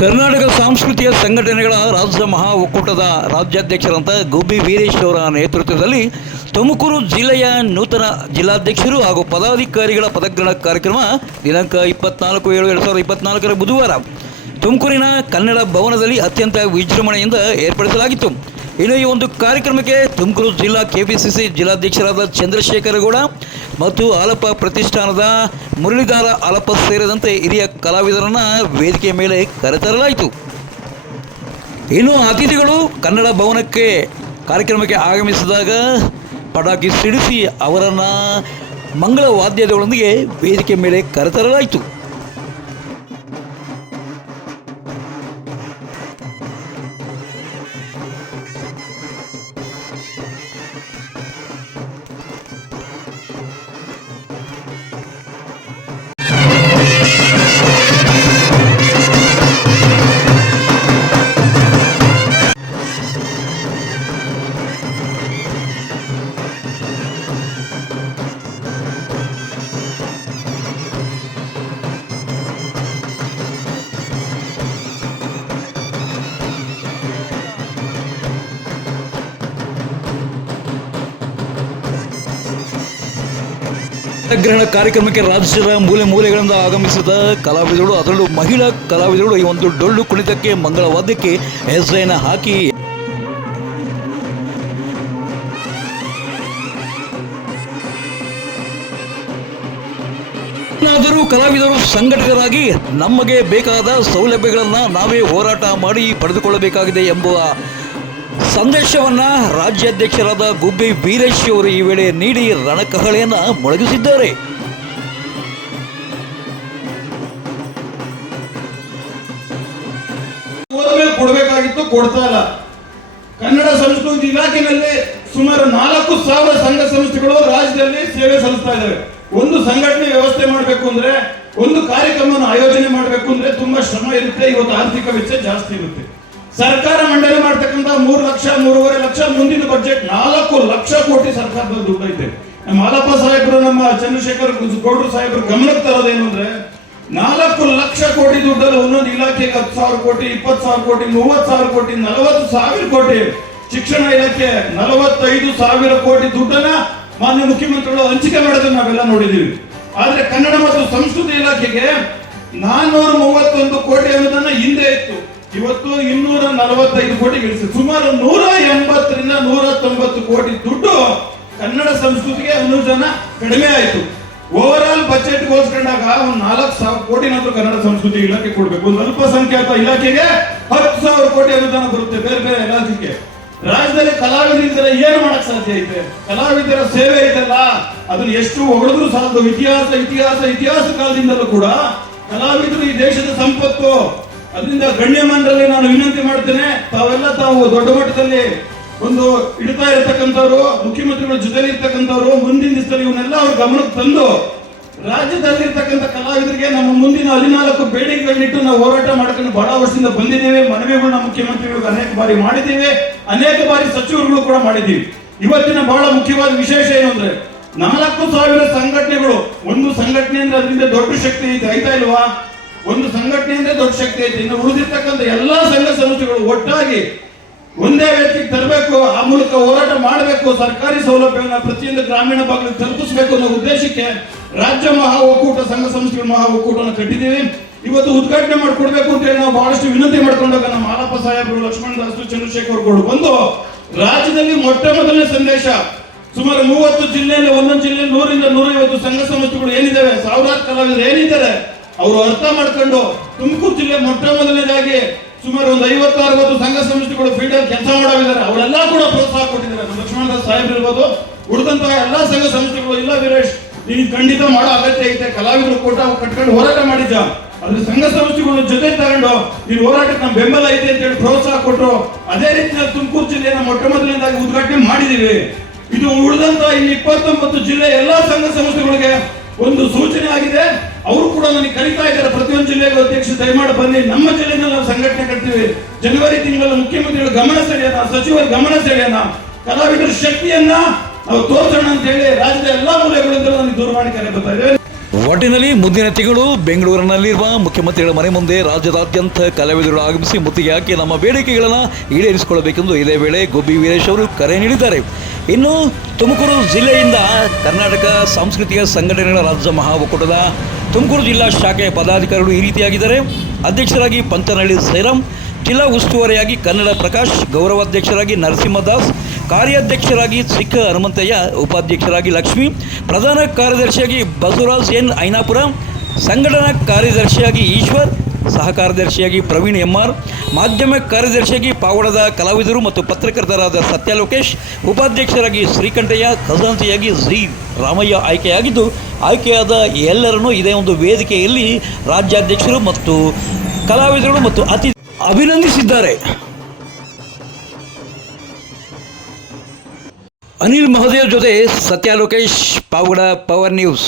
ಕರ್ನಾಟಕ ಸಾಂಸ್ಕೃತಿಕ ಸಂಘಟನೆಗಳ ರಾಜ್ಯ ಮಹಾ ಒಕ್ಕೂಟದ ರಾಜ್ಯಾಧ್ಯಕ್ಷರಂತ ಗುಬ್ಬಿ ವೀರೇಶ್ ಅವರ ನೇತೃತ್ವದಲ್ಲಿ ತುಮಕೂರು ಜಿಲ್ಲೆಯ ನೂತನ ಜಿಲ್ಲಾಧ್ಯಕ್ಷರು ಹಾಗೂ ಪದಾಧಿಕಾರಿಗಳ ಪದಗ್ರಹಣ ಕಾರ್ಯಕ್ರಮ ದಿನಾಂಕ 24/7/2024 ಬುಧವಾರ ತುಮಕೂರಿನ ಕನ್ನಡ ಭವನದಲ್ಲಿ ಅತ್ಯಂತ ವಿಜೃಂಭಣೆಯಿಂದ ಏರ್ಪಡಿಸಲಾಗಿತ್ತು. ಇನ್ನು ಈ ಒಂದು ಕಾರ್ಯಕ್ರಮಕ್ಕೆ ತುಮಕೂರು ಜಿಲ್ಲಾ ಕೆಪಿಸಿಸಿ ಜಿಲ್ಲಾಧ್ಯಕ್ಷರಾದ ಚಂದ್ರಶೇಖರ ಗೌಡ ಮತ್ತು ಆಲಪ್ಪ ಪ್ರತಿಷ್ಠಾನದ ಮುರಳೀಧರ ಆಲಪ್ಪ ಸೇರಿದಂತೆ ಹಿರಿಯ ಕಲಾವಿದರನ್ನು ವೇದಿಕೆ ಮೇಲೆ ಕರೆತರಲಾಯಿತು. ಇನ್ನು ಅತಿಥಿಗಳು ಕನ್ನಡ ಭವನಕ್ಕೆ ಕಾರ್ಯಕ್ರಮಕ್ಕೆ ಆಗಮಿಸಿದಾಗ ಪಟಾಕಿ ಸಿಡಿಸಿ ಅವರನ್ನು ಮಂಗಳ ವಾದ್ಯದೊಂದಿಗೆ ವೇದಿಕೆ ಮೇಲೆ ಕರೆತರಲಾಯಿತು. ಗ್ರಹಣ ಕಾರ್ಯಕ್ರಮಕ್ಕೆ ರಾಜ್ಯದ ಮೂಲೆ ಮೂಲೆಗಳಿಂದ ಆಗಮಿಸಿದ ಕಲಾವಿದರು, ಅದರಲ್ಲೂ ಮಹಿಳಾ ಕಲಾವಿದರು ಈ ಒಂದು ಡೊಳ್ಳು ಕುಣಿತಕ್ಕೆ ಮಂಗಳ ವಾದ್ಯಕ್ಕೆ ಹೆಜ್ಜೆಯನ್ನು ಹಾಕಿ ಆದರೂ ಕಲಾವಿದರು ಸಂಘಟಿತರಾಗಿ ನಮಗೆ ಬೇಕಾದ ಸೌಲಭ್ಯಗಳನ್ನು ನಾವೇ ಹೋರಾಟ ಮಾಡಿ ಪಡೆದುಕೊಳ್ಳಬೇಕಾಗಿದೆ ಎಂಬುವ ಸಂದೇಶವನ್ನು ರಾಜ್ಯಾಧ್ಯಕ್ಷರಾದ ಗುಬ್ಬಿ ವೀರೇಶ್ ಅವರು ಈ ವೇಳೆ ನೀಡಿ ರಣಕಹಳೆಯನ್ನು ಮೊಳಗಿಸಿದ್ದಾರೆ. ಕೊಡಬೇಕಾಗಿತ್ತು, ಕೊಡ್ತಾ ಇಲ್ಲ. ಕನ್ನಡ ಸಂಸ್ಕೃತಿ ಇಲಾಖೆಯಲ್ಲಿ ಸುಮಾರು 4,000 ಸಂಘ ಸಂಸ್ಥೆಗಳು ರಾಜ್ಯದಲ್ಲಿ ಸೇವೆ ಸಲ್ಲಿಸ್ತಾ ಇದ್ದಾವೆ. ಒಂದು ಸಂಘಟನೆ ವ್ಯವಸ್ಥೆ ಮಾಡಬೇಕು ಅಂದ್ರೆ, ಒಂದು ಕಾರ್ಯಕ್ರಮವನ್ನು ಆಯೋಜನೆ ಮಾಡಬೇಕು ಅಂದ್ರೆ ತುಂಬಾ ಶ್ರಮ ಇರುತ್ತೆ. ಇವತ್ತು ಆರ್ಥಿಕ ವೆಚ್ಚ ಜಾಸ್ತಿ ಇರುತ್ತೆ. ಸರ್ಕಾರ ಮಂಡನೆ ಮಾಡ್ತಕ್ಕಂಥ 3 ಲಕ್ಷ 3.5 ಲಕ್ಷ ಮುಂದಿನ ಬಜೆಟ್ 4 ಲಕ್ಷ ಕೋಟಿ ಸರ್ಕಾರದ ದುಡ್ಡು ಐತೆ. ನಮ್ಮ ಆಲಪ್ಪ ಸಾಹೇಬರು, ನಮ್ಮ ಚಂದ್ರಶೇಖರ್ ಗೌಡ್ರು ಸಾಹೇಬರು ಗಮನಕ್ಕೆ ತರೋದೇನು ಅಂದ್ರೆ 4 ಲಕ್ಷ ಕೋಟಿ ದುಡ್ಡಲ್ಲಿ ಒಂದೊಂದು ಇಲಾಖೆಗೆ 10,000 ಕೋಟಿ, 20,000 ಕೋಟಿ, 30,000 ಕೋಟಿ, 40,000 ಕೋಟಿ. ಶಿಕ್ಷಣ ಇಲಾಖೆ 45,000 ಕೋಟಿ ದುಡ್ಡನ್ನ ಮಾನ್ಯ ಮುಖ್ಯಮಂತ್ರಿಗಳು ಹಂಚಿಕೆ ಮಾಡೋದನ್ನ ನಾವೆಲ್ಲ ನೋಡಿದೀವಿ. ಆದ್ರೆ ಕನ್ನಡ ಮತ್ತು ಸಂಸ್ಕೃತಿ ಇಲಾಖೆಗೆ 431 ಕೋಟಿ ಅನ್ನೋದನ್ನ ಹಿಂದೆ ಇತ್ತು. ಇವತ್ತು 245 ಕೋಟಿ ಗಳಿಸಿ ಸುಮಾರು 180ರಿಂದ 190 ಕೋಟಿ ದುಡ್ಡು ಕನ್ನಡ ಸಂಸ್ಕೃತಿಗೆ ಅನುದಾನ ಕಡಿಮೆ ಆಯಿತು. ಓವರ್ ಆಲ್ ಬಜೆಟ್ ಹೋಲಿಸಿಕೊಂಡಾಗ 4,000 ಕೋಟಿನಾದ್ರೂ ಕನ್ನಡ ಸಂಸ್ಕೃತಿ ಇಲಾಖೆ ಕೊಡಬೇಕು. ಒಂದು ಅಲ್ಪಸಂಖ್ಯಾತ ಇಲಾಖೆಗೆ 10,000 ಕೋಟಿ ಅನುದಾನ ಬರುತ್ತೆ. ಬೇರೆ ಬೇರೆ ಇಲಾಖೆಗೆ ರಾಜ್ಯದಲ್ಲಿ ಕಲಾವಿದರಿದ್ದರೆ ಏನು ಮಾಡಕ್ ಸಾಧ್ಯ ಐತೆ? ಕಲಾವಿದರ ಸೇವೆ ಇದೆಲ್ಲ ಅದನ್ನ ಎಷ್ಟು ಹೊಗಳಿದ್ರು ಸಾಲದು. ಇತಿಹಾಸ ಕಾಲದಿಂದಲೂ ಕೂಡ ಕಲಾವಿದರು ಈ ದೇಶದ ಸಂಪತ್ತು. ಅದರಿಂದ ಗಣ್ಯಮಾನರಲ್ಲಿ ನಾನು ವಿನಂತಿ ಮಾಡ್ತೇನೆ, ತಾವು ದೊಡ್ಡ ಮಟ್ಟದಲ್ಲಿ ಒಂದು ಇಡ್ತಾ ಇರತಕ್ಕಂಥವ್ರು, ಮುಖ್ಯಮಂತ್ರಿಗಳ ಜೊತೆಲಿ ಇರ್ತಕ್ಕಂಥವ್ರು, ಮುಂದಿನ ದಿವಸದಲ್ಲಿ ಇವನ್ನೆಲ್ಲ ಅವ್ರ ಗಮನಕ್ಕೆ ತಂದು ರಾಜ್ಯದಲ್ಲಿರ್ತಕ್ಕಂಥ ಕಲಾವಿದರಿಗೆ ನಮ್ಮ ಮುಂದಿನ 14 ಬೇಡಿಕೆಗಳನ್ನಿಟ್ಟು ನಾವು ಹೋರಾಟ ಮಾಡ್ಕೊಂಡು ಬಹಳ ವರ್ಷದಿಂದ ಬಂದಿದ್ದೇವೆ. ಮನವಿಗಳನ್ನ ಮುಖ್ಯಮಂತ್ರಿಗಳಿಗೆ ಅನೇಕ ಬಾರಿ ಮಾಡಿದ್ದೀವಿ, ಅನೇಕ ಬಾರಿ ಸಚಿವರುಗಳು ಕೂಡ ಮಾಡಿದ್ದೀವಿ. ಇವತ್ತಿನ ಬಹಳ ಮುಖ್ಯವಾದ ವಿಶೇಷ ಏನು ಅಂದ್ರೆ 4,000 ಸಂಘಟನೆಗಳು. ಒಂದು ಸಂಘಟನೆ ಅಂದ್ರೆ ಅದರಿಂದ ದೊಡ್ಡ ಶಕ್ತಿ ಐತೆ, ಆಯ್ತಾ ಇಲ್ವಾ? ಒಂದು ಸಂಘಟನೆ ಅಂದ್ರೆ ದೊಡ್ಡ ಶಕ್ತಿ ಐತೆ. ಇನ್ನು ಉಳಿದಿರ್ತಕ್ಕಂಥ ಎಲ್ಲಾ ಸಂಘ ಸಂಸ್ಥೆಗಳು ಒಟ್ಟಾಗಿ ಒಂದೇ ವೇದಿಕೆಗೆ ತರಬೇಕು, ಆ ಮೂಲಕ ಹೋರಾಟ ಮಾಡಬೇಕು. ಸರ್ಕಾರಿ ಸೌಲಭ್ಯವನ್ನು ಪ್ರತಿಯೊಂದು ಗ್ರಾಮೀಣ ಭಾಗದಲ್ಲಿ ತಲುಪಿಸಬೇಕು ಅನ್ನೋ ಉದ್ದೇಶಕ್ಕೆ ರಾಜ್ಯ ಮಹಾ ಒಕ್ಕೂಟ, ಸಂಘ ಸಂಸ್ಥೆಗಳ ಮಹಾ ಒಕ್ಕೂಟವನ್ನು ಕಟ್ಟಿದ್ದೀವಿ. ಇವತ್ತು ಉದ್ಘಾಟನೆ ಮಾಡಿಕೊಡ್ಬೇಕು ಅಂತ ಹೇಳಿ ನಾವು ಬಹಳಷ್ಟು ವಿನಂತಿ ಮಾಡ್ಕೊಂಡಾಗ ನಮ್ಮ ಆಲಪ್ಪ ಸಾಹೇಬರು, ಲಕ್ಷ್ಮಣ ದಾಸರು, ಚಂದ್ರಶೇಖರ್ ಗೌಡ್ರು ಬಂದು ರಾಜ್ಯದಲ್ಲಿ ಮೊಟ್ಟ ಮೊದಲನೇ ಸಂದೇಶ ಸುಮಾರು 30 ಜಿಲ್ಲೆಯಲ್ಲಿ, ಒಂದೊಂದು ಜಿಲ್ಲೆಯಲ್ಲಿ 100ರಿಂದ 150 ಸಂಘ ಸಂಸ್ಥೆಗಳು ಏನಿದ್ದಾವೆ, ಸಾವಿರಾರು ಕಲಾವಿದರು ಏನಿದ್ದಾರೆ, ಅವರು ಅರ್ಥ ಮಾಡ್ಕೊಂಡು ತುಮಕೂರು ಜಿಲ್ಲೆ ಮೊಟ್ಟ ಮೊದಲನೇದಾಗಿ ಸುಮಾರು ಒಂದು 50-60 ಸಂಘ ಸಂಸ್ಥೆಗಳು ಫೀಲ್ಡ್ ಕೆಲಸ ಮಾಡೋರಿದ್ದಾರೆ. ಅವರೆಲ್ಲ ಕೂಡ ಪ್ರೋತ್ಸಾಹ ಕೊಟ್ಟಿದ್ದಾರೆ. ಲಕ್ಷ್ಮಣ ದಾಸ್ ಸಾಹೇಬ್ ಇರ್ಬೋದು, ಉಳಿದಂತಹ ಎಲ್ಲಾ ಸಂಘ ಸಂಸ್ಥೆಗಳು ಇಲ್ಲ ವೀರೇಶ್ ನೀನು ಖಂಡಿತ ಮಾಡೋ ಅಗತ್ಯ ಐತೆ, ಕಲಾವಿದರು ಕಟ್ಕೊಂಡು ಹೋರಾಟ ಮಾಡಿದ್ದ, ಅದ್ರ ಸಂಘ ಸಂಸ್ಥೆಗಳ ಜೊತೆ ತಗೊಂಡು ನೀನು ಹೋರಾಟಕ್ಕೆ ನಮ್ಮ ಬೆಂಬಲ ಐತೆ ಅಂತ ಹೇಳಿ ಪ್ರೋತ್ಸಾಹ ಕೊಟ್ಟರು. ಅದೇ ರೀತಿಯಲ್ಲಿ ತುಮಕೂರು ಜಿಲ್ಲೆಯನ್ನು ಮೊಟ್ಟ ಮೊದಲನೇದಾಗಿ ಉದ್ಘಾಟನೆ ಮಾಡಿದೀವಿ. ಇದು ಉಳಿದಂತ ಇಲ್ಲಿ 29 ಜಿಲ್ಲೆ ಎಲ್ಲಾ ಸಂಘ ಸಂಸ್ಥೆಗಳಿಗೆ ಒಂದು ಸೂಚನೆ ಆಗಿದೆ. ಅವರು ಕೂಡ ನನಗೆ ಕರೀತಾ ಇದ್ದಾರೆ, ಪ್ರತಿಯೊಂದು ಜಿಲ್ಲೆಗೂ ಅಧ್ಯಕ್ಷ ದಯಮಾಡಿ ಬನ್ನಿ, ನಮ್ಮ ಜಿಲ್ಲೆಯಲ್ಲಿ ನಾವು ಸಂಘಟನೆ ಕಟ್ತೀವಿ. ಜನವರಿ ತಿಂಗಳಲ್ಲಿ ಮುಖ್ಯಮಂತ್ರಿಗಳ ಗಮನ ಸೆಳೆಯೋಣ, ಸಚಿವರ ಗಮನ ಸೆಳೆಯೋಣ, ಕಲಾವಿದರ ಶಕ್ತಿಯನ್ನ ನಾವು ತೋರಿಸೋಣ ಅಂತ ಹೇಳಿ ರಾಜ್ಯದ ಎಲ್ಲಾ ಮೂಲೆಗಳಿಂದ ನನಗೆ ದೂರವಾಣಿ ಕರೆ ಬರ್ತಾ ಇದೆ. ಒಟ್ಟಿನಲ್ಲಿ ಮುಂದಿನ ತಿಂಗಳು ಬೆಂಗಳೂರಿನಲ್ಲಿರುವ ಮುಖ್ಯಮಂತ್ರಿಗಳ ಮನೆ ಮುಂದೆ ರಾಜ್ಯದಾದ್ಯಂತ ಕಲಾವಿದರು ಆಗಮಿಸಿ ಮುತ್ತಿಗೆ ಹಾಕಿ ನಮ್ಮ ಬೇಡಿಕೆಗಳನ್ನು ಈಡೇರಿಸಿಕೊಳ್ಳಬೇಕೆಂದು ಇದೇ ವೇಳೆ ಗುಬ್ಬಿ ವೀರೇಶ್ ಅವರು ಕರೆ ನೀಡಿದ್ದಾರೆ. ಇನ್ನು ತುಮಕೂರು ಜಿಲ್ಲೆಯಿಂದ ಕರ್ನಾಟಕ ಸಾಂಸ್ಕೃತಿಕ ಸಂಘಟನೆಗಳ ರಾಜ್ಯ ಮಹಾ ಒಕ್ಕೂಟದ ತುಮಕೂರು ಜಿಲ್ಲಾ ಶಾಖೆಯ ಪದಾಧಿಕಾರಿಗಳು ಈ ರೀತಿಯಾಗಿದ್ದಾರೆ. ಅಧ್ಯಕ್ಷರಾಗಿ ಪಂಚನಹಳ್ಳಿ ಸೈರಾಮ್, ಜಿಲ್ಲಾ ಉಸ್ತುವಾರಿಯಾಗಿ ಕನ್ನಡ ಪ್ರಕಾಶ್, ಗೌರವಾಧ್ಯಕ್ಷರಾಗಿ ನರಸಿಂಹದಾಸ್, ಕಾರ್ಯಾಧ್ಯಕ್ಷರಾಗಿ ಸಿಖ್ ಹನುಮಂತಯ್ಯ, ಉಪಾಧ್ಯಕ್ಷರಾಗಿ ಲಕ್ಷ್ಮಿ, ಪ್ರಧಾನ ಕಾರ್ಯದರ್ಶಿಯಾಗಿ ಬಸವರಾಜ್ ಎನ್ ಐನಾಪುರ, ಸಂಘಟನಾ ಕಾರ್ಯದರ್ಶಿಯಾಗಿ ಈಶ್ವರ್, ಸಹ ಕಾರ್ಯದರ್ಶಿಯಾಗಿ ಪ್ರವೀಣ್ ಎಂಆರ್, ಮಾಧ್ಯಮ ಕಾರ್ಯದರ್ಶಿಯಾಗಿ ಪಾವಡದ ಕಲಾವಿದರು ಮತ್ತು ಪತ್ರಕರ್ತರಾದ ಸತ್ಯ ಲೋಕೇಶ್, ಉಪಾಧ್ಯಕ್ಷರಾಗಿ ಶ್ರೀಕಂಠಯ್ಯ, ಖಜಾಂಚಿಯಾಗಿ ಜಿ ರಾಮಯ್ಯ ಆಯ್ಕೆಯಾಗಿದ್ದು, ಆಯ್ಕೆಯಾದ ಎಲ್ಲರನ್ನೂ ಇದೇ ಒಂದು ವೇದಿಕೆಯಲ್ಲಿ ರಾಜ್ಯಾಧ್ಯಕ್ಷರು ಮತ್ತು ಕಲಾವಿದರು ಮತ್ತು ಅಭಿನಂದಿಸಿದ್ದಾರೆ. ಅನಿಲ್ ಮಹದೇವ್ ಜೊತೆ ಸತ್ಯ ಲೋಕೇಶ್, ಪಾವಗಡ ಪವರ್ ನ್ಯೂಸ್.